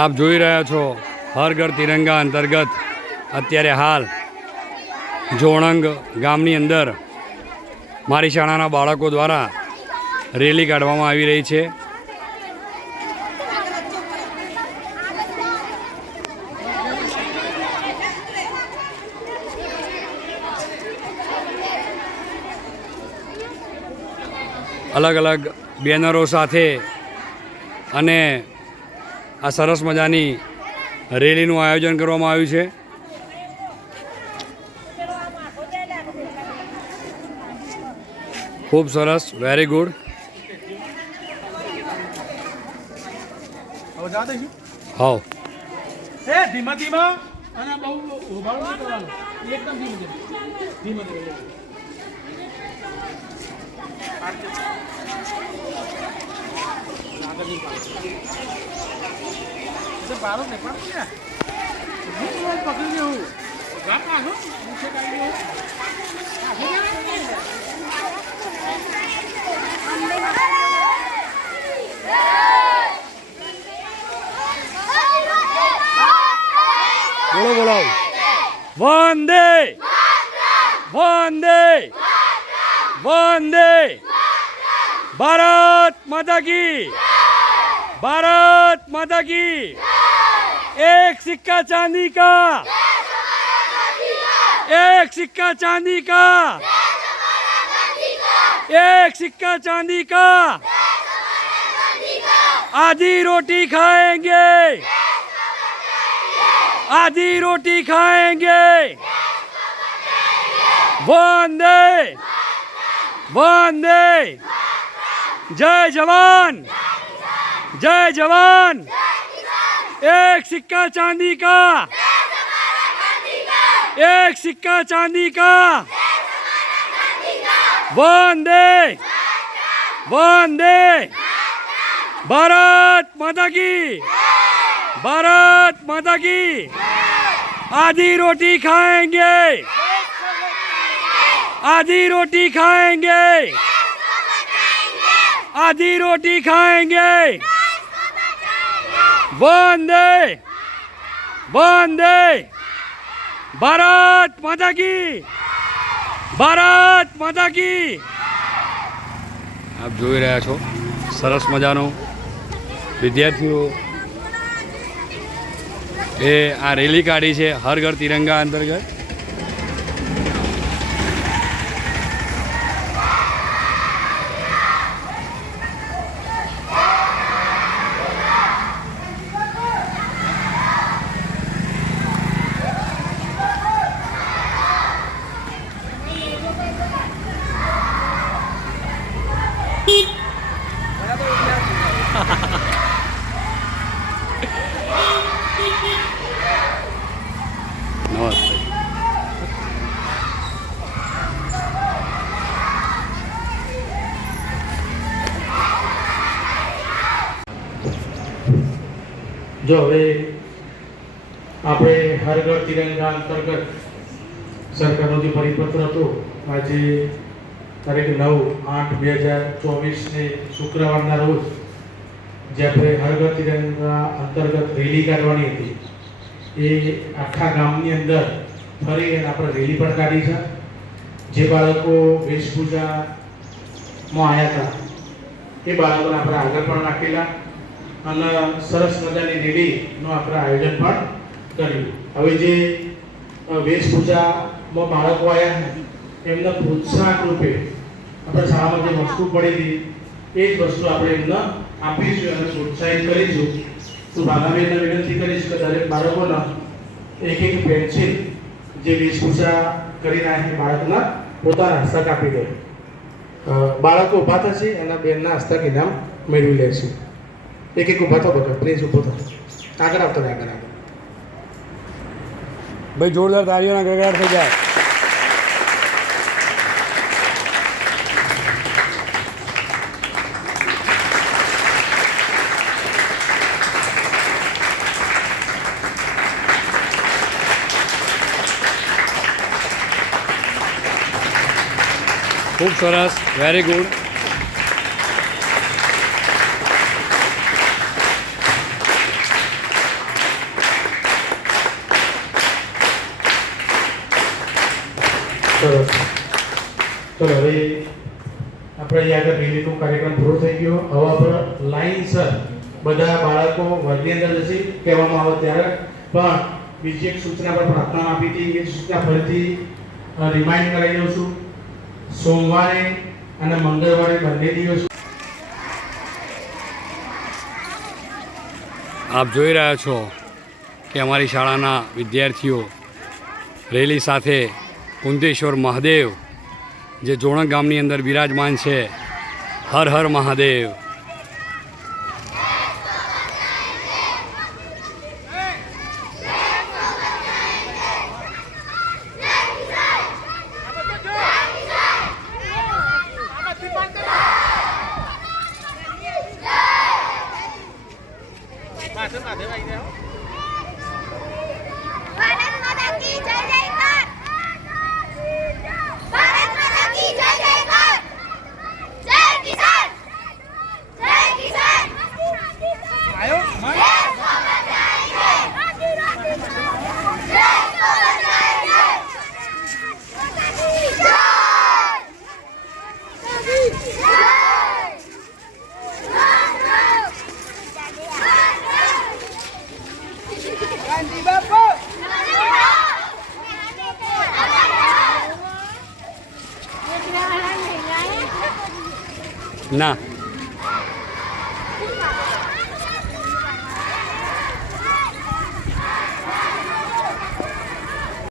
આપ જોઈ રહ્યા છો હર ઘર તિરંગા અંતર્ગત અત્યારે હાલ જોણંગ ગામની અંદર મારી શાળાના બાળકો દ્વારા રેલી કાઢવામાં આવી રહી છે. અલગ અલગ બેનરો સાથે અને આ સરસ મજાની રેલીનું આયોજન કરવામાં આવ્યું છે. ખૂબ સરસ વેરી ગુડ એ ધીમા ધીમા અને બહુ એકદમ ધીમે ધીમે. પાડો. તો ને, હું પકડી ગયો હું. ગા નીચે કાઢી બોલો બોલો. વંદે. વંદે. વંદે. भारत माता की। भारत माता की। एक सिक्का चांदी का। एक सिक्का चांदी का। एक सिक्का चांदी का। आधी रोटी खाएँगे। आधी रोटी खाएँगे। वंदे। वंदे। जय जवान। जय जवान। एक सिक्का चांदी का। एक सिक्का चांदी का। वंदे। वंदे। भारत माता की। भारत माता की। आधी रोटी खाएँगे। आधी रोटी खाएँगे। आधी रोटी खाएंगे वंदे वंदे भारत माता की ભારત માતા કી આપ જોઈ રહ્યા છો સરસ મજાનો વિદ્યાર્થીઓ એ આ રેલી કાઢી છે હર ઘર તિરંગા અંતર્ગત જો હવે આપણે હરગર તિરંગા અંતર્ગત સરકારનો જે પરિપત્ર હતો, આજે તારીખ નવ આઠ બે હજાર ચોવીસને શુક્રવારના રોજ જે આપણે હરગર તિરંગા અંતર્ગત રેલી કાઢવાની હતી, એ આખા ગામની અંદર ફરી આપણે રેલી પણ કાઢી છે. જે બાળકો વેશભૂષામાં આવ્યા હતા, એ બાળકોને આપણે આગળ પણ રાખેલા. અને સરસ મજાની રેલીનું આપણે આયોજન પણ કર્યું. હવે જે વેશભૂષામાં બાળકો આવ્યા એમને પ્રોત્સાહન રૂપે આપણે શાળામાં જે વસ્તુ પડી હતી, એ જ વસ્તુ આપણે એમને આપીશું અને પ્રોત્સાહિત કરીશું. તો ભાગાબેનને વિનંતી કરીશ કે દરેક બાળકોને એક એક પેન્સિલ જે વેશભૂષા કરી નાખી બાળકના પોતાના હસ્તક આપી દે. બાળકો ઊભા થશે અને બેનના હસ્તક ઇનામ મેળવી લેશે. એક એક ઊભા થો બગડ પ્લીઝ ઊભો થો આગળ આવતો રહે આગળ આગળ ભાઈ જોરદાર તાળીઓના ગગડાટ થઈ જાય ખૂબ સરસ વેરી ગુડ સરસ ચલો હવે આપણે અહીંયા આગળ રેલીનો કાર્યક્રમ પૂરો થઈ ગયો. હવે આપણે લાઈનસર બધા બાળકો વર્ગની અંદર જશે, કહેવામાં આવે ત્યારે. પણ બીજી એક સૂચના પર પ્રાર્થના આપી હતી, એ સૂચના ફરીથી રિમાઇન્ડ કરાવી દઉં છું. સોમવારે અને મંગળવારે બંને દિવસ આપ જોઈ રહ્યા છો કે અમારી શાળાના વિદ્યાર્થીઓ રેલી સાથે કુંદેશ્વર મહાદેવ, જે જોણક ગામની અંદર બિરાજમાન છે. હર હર મહાદેવ. ભારત માતા કી જય! જયકાર ભારત માતા કી જય જયકાર જય કિસાન જય કિસાન આયો દેશ કો બચાએંગે દેશ કો બચાએંગે માતા કી જય જય ગાંધી બાપુ ના